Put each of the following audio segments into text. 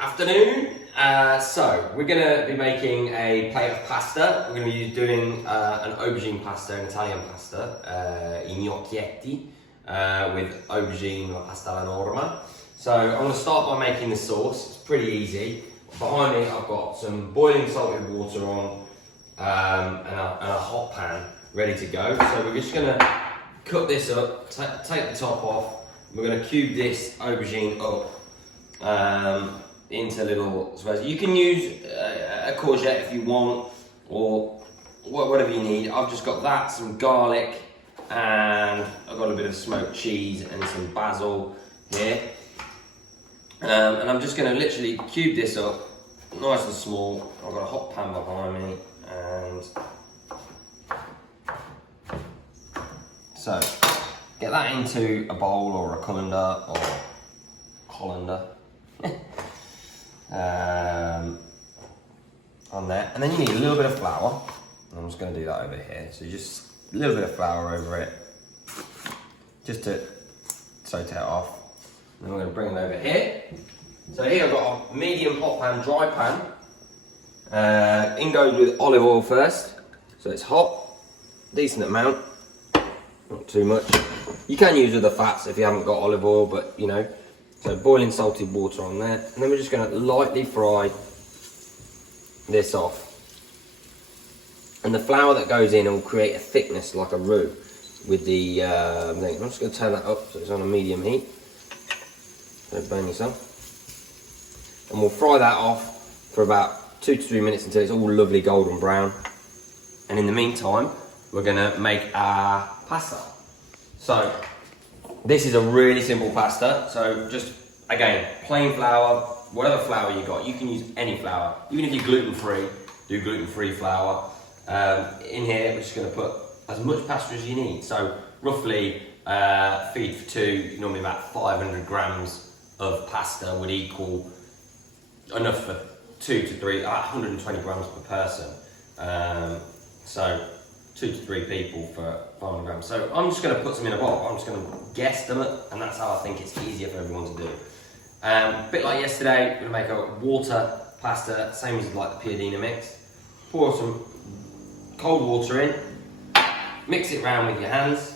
Afternoon. So we're going to be making a plate of pasta. We're going to be doing an aubergine pasta, an Italian pasta, I gnocchetti with aubergine or pasta alla norma. So I'm going to start by making the sauce. It's pretty easy. Behind me I've got some boiling salted water on and a hot pan ready to go. So we're just going to cut this up, take the top off. We're going to cube this aubergine up into little squares. You can use a courgette if you want, or whatever you need. I've just got that, some garlic, and I've got a bit of smoked cheese and some basil here. And I'm just going to literally cube this up, nice and small. I've got a hot pan behind me, and so get that into a bowl or a colander on there, and then you need a little bit of flour. I'm just going to do that over here. So just a little bit of flour over it, just to saute it off. And then we're going to bring it over here. So here I've got a medium hot pan, dry pan. In goes with olive oil first. So it's hot, decent amount, not too much. You can use other fats if you haven't got olive oil, but you know. So boiling salted water on there, and then we're just going to lightly fry this off. And the flour that goes in will create a thickness like a roux with the thing. I'm just going to turn that up so it's on a medium heat. Don't burn yourself. And we'll fry that off for about 2 to 3 minutes until it's all lovely golden brown. And in the meantime, we're going to make our pasta. So this is a really simple pasta. So just, again, plain flour, whatever flour you got. You can use any flour. Even if you're gluten-free, do gluten-free flour. In here, we're just going to put as much pasta as you need. So roughly, feed for two, normally about 500 grams of pasta would equal enough for 2 to 3, 120 grams per person. So 2 to 3 people for 500 grams. So I'm just going to put some in a bowl. I'm just going to guesstimate, and that's how I think it's easier for everyone to do. A bit like yesterday, we're going to make a water pasta, same as like the piadina mix. Pour some cold water in, mix it around with your hands.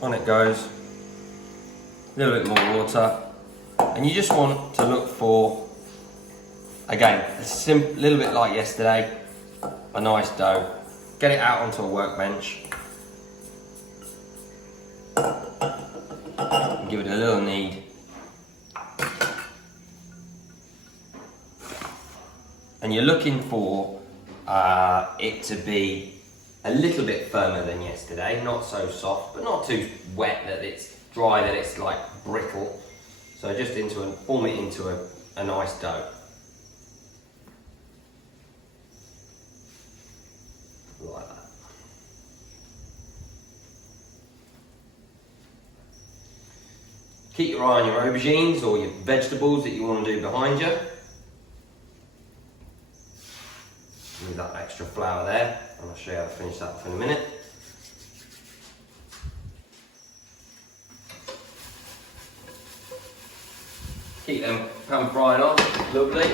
On it goes. A little bit more water, and you just want to look for, again, a little bit like yesterday, a nice dough. Get it out onto a workbench, give it a little knead, and you're looking for it to be a little bit firmer than yesterday, not so soft, but not too wet that it's dry, that it's like brittle. So just form it into a nice dough. Like that. Keep your eye on your aubergines or your vegetables that you want to do behind you. Leave that extra flour there, and I'll show you how to finish that off in a minute. Keep them pan frying on, lovely.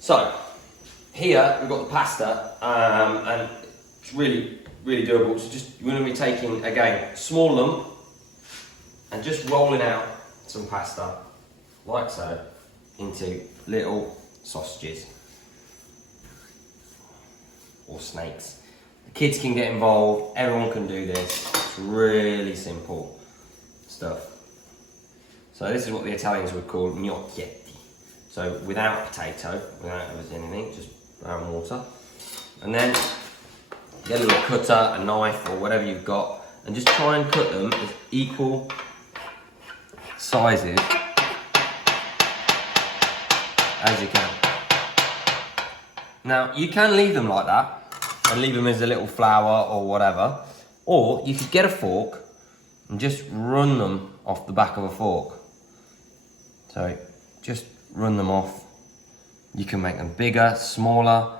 So, here we've got the pasta, and it's really, really doable. So just, we're going to be taking, again, a small lump, and just rolling out some pasta, like so, into little sausages, or snakes. The kids can get involved, everyone can do this. It's really simple stuff. So this is what the Italians would call gnocchetti. So without potato, without anything, just brown water. And then get a little cutter, a knife, or whatever you've got, and just try and cut them as equal sizes as you can. Now you can leave them like that, and leave them as a little flour or whatever, or you could get a fork and just run them off the back of a fork. So just run them off. You can make them bigger, smaller,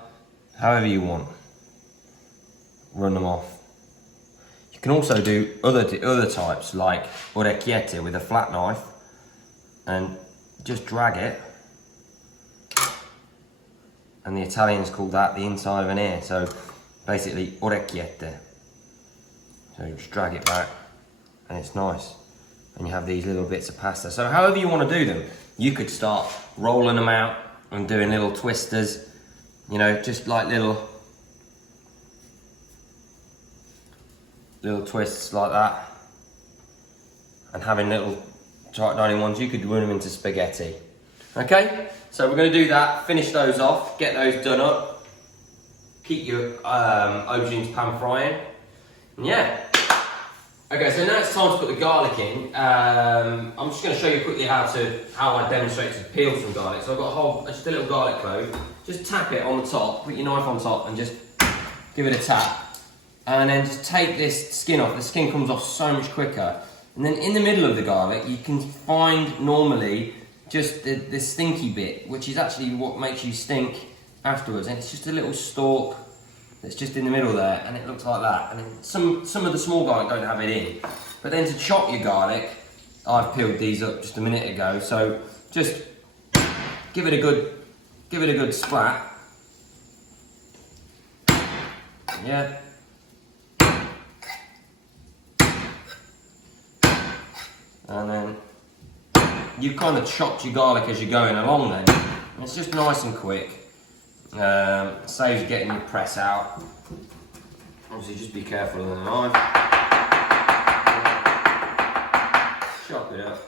however you want. run them off. You can also do other types like orecchiette with a flat knife and just drag it. And the Italians call that the inside of an ear. So basically orecchiette. So you just drag it back and it's nice. And you have these little bits of pasta. So however you want to do them, you could start rolling them out and doing little twisters, you know, just like little twists like that. And having little tiny ones, you could run them into spaghetti. Okay, so we're going to do that, finish those off, get those done up, keep your aubergines pan frying, and yeah. Okay, so now it's time to put the garlic in. I'm just going to show you quickly how I demonstrate to peel some garlic. So I've got just a little garlic clove. Just tap it on the top, put your knife on top and just give it a tap. And then just take this skin off. The skin comes off so much quicker. And then in the middle of the garlic, you can find normally just the stinky bit, which is actually what makes you stink afterwards. And it's just a little stalk that's just in the middle there, and it looks like that. And then some of the small garlic don't have it in. But then to chop your garlic, I've peeled these up just a minute ago, so just give it a good splat. Yeah. And then you've kind of chopped your garlic as you're going along then. And it's just nice and quick. Saves you getting your press out. Obviously just be careful of the knife. Chop it up.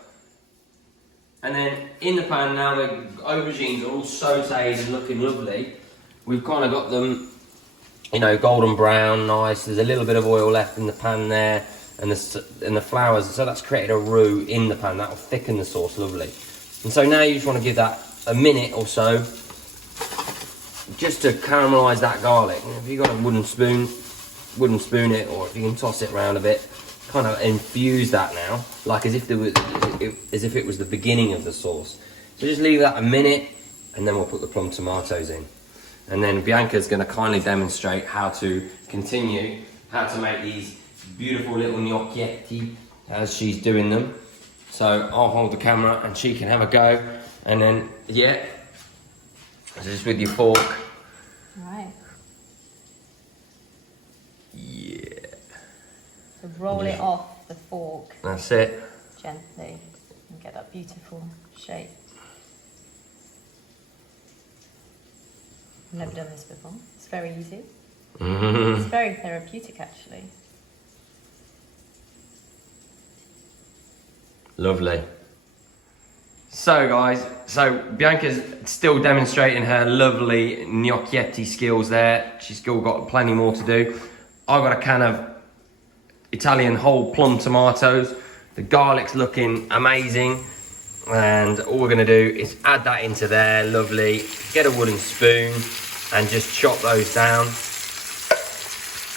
And then in the pan now, the aubergines are all sautéed and looking lovely. We've kind of got them, you know, golden brown, nice. There's a little bit of oil left in the pan there. And the flowers, so that's created a roux in the pan. That will thicken the sauce lovely. And so now you just want to give that a minute or so, just to caramelise that garlic. And if you've got a wooden spoon it, or if you can toss it around a bit, kind of infuse that now, like as if it was the beginning of the sauce. So just leave that a minute, and then we'll put the plum tomatoes in. And then Bianca's going to kindly demonstrate how to make these beautiful little gnocchetti as she's doing them. So I'll hold the camera and she can have a go, and then yeah, just with your fork. Right. Yeah. So roll it off the fork. That's it. Gently and get that beautiful shape. I've never done this before. It's very easy. It's very therapeutic actually. Lovely. So guys, Bianca's still demonstrating her lovely gnocchetti skills there. She's still got plenty more to do. I've got a can of Italian whole plum tomatoes. The garlic's looking amazing. And all we're gonna do is add that into there, lovely. Get a wooden spoon and just chop those down.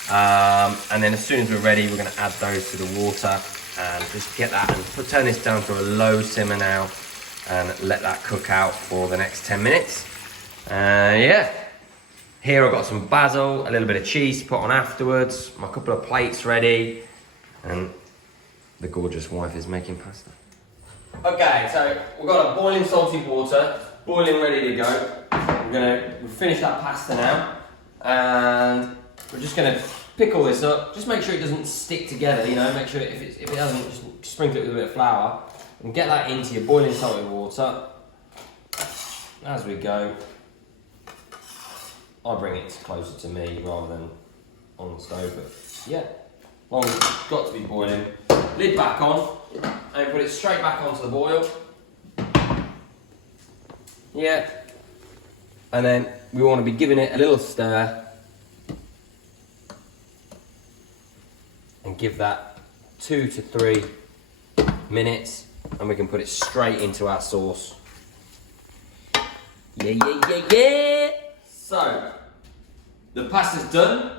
And then as soon as we're ready, we're gonna add those to the water and just get that and turn this down to a low simmer now and let that cook out for the next 10 minutes. Yeah, here I've got some basil, a little bit of cheese to put on afterwards, my couple of plates ready, and the gorgeous wife is making pasta. Okay, so we've got a boiling salty water, boiling ready to go. We'll finish that pasta now, and we're just gonna pick all this up. Just make sure it doesn't stick together, you know, make sure if it doesn't, just sprinkle it with a bit of flour and get that into your boiling salty water as we go. I'll bring it closer to me rather than on the stove, but yeah, long as it's got to be boiling. Lid back on and put it straight back onto the boil. Yeah, and then we want to be giving it a little stir and give that 2 to 3 minutes, and we can put it straight into our sauce. Yeah. So the pasta's done.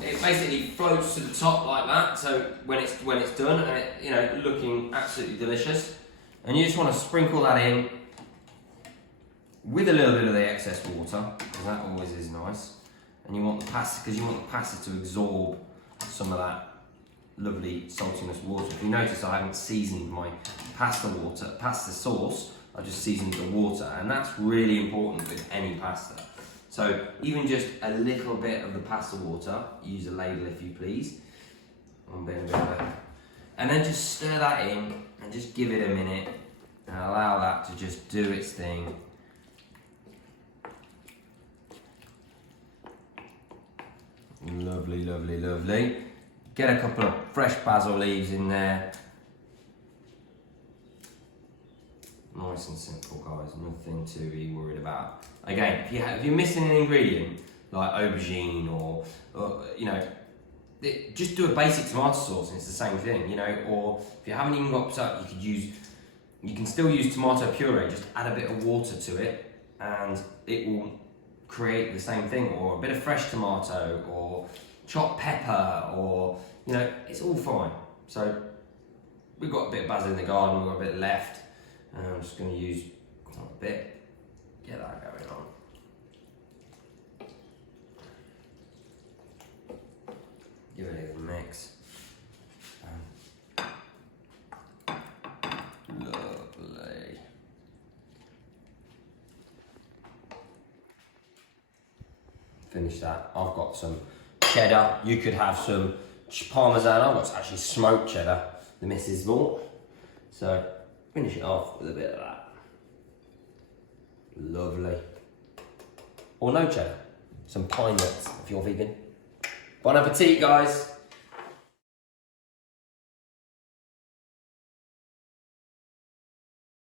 It basically floats to the top like that. So when it's done, and it, you know, looking absolutely delicious, and you just want to sprinkle that in with a little bit of the excess water, because that always is nice. and you want the pasta, because you want the pasta to absorb some of that lovely saltiness water. If you notice, I haven't seasoned my pasta sauce, I just seasoned the water, and that's really important with any pasta. So even just a little bit of the pasta water, use a ladle if you please, and then just stir that in and just give it a minute and allow that to just do its thing. Lovely, lovely, lovely. Get a couple of fresh basil leaves in there. Nice and simple, guys. Nothing to be worried about. Again, if you're missing an ingredient like aubergine or you know, just do a basic tomato sauce and it's the same thing, you know. Or if you haven't even got up, you can still use tomato puree. Just add a bit of water to it, and it will create the same thing. Or a bit of fresh tomato, or chopped pepper, or you know, it's all fine. So we've got a bit of basil in the garden. We've got a bit left. I'm just going to use quite a bit. Get that going on. Give it a little mix. Lovely. Finish that. I've got some cheddar. You could have some parmesan. I've got actually smoked cheddar the missus bought. So finish it off with a bit of that. Lovely. Or no cheddar. Some pine nuts if you're vegan. Bon appetit, guys.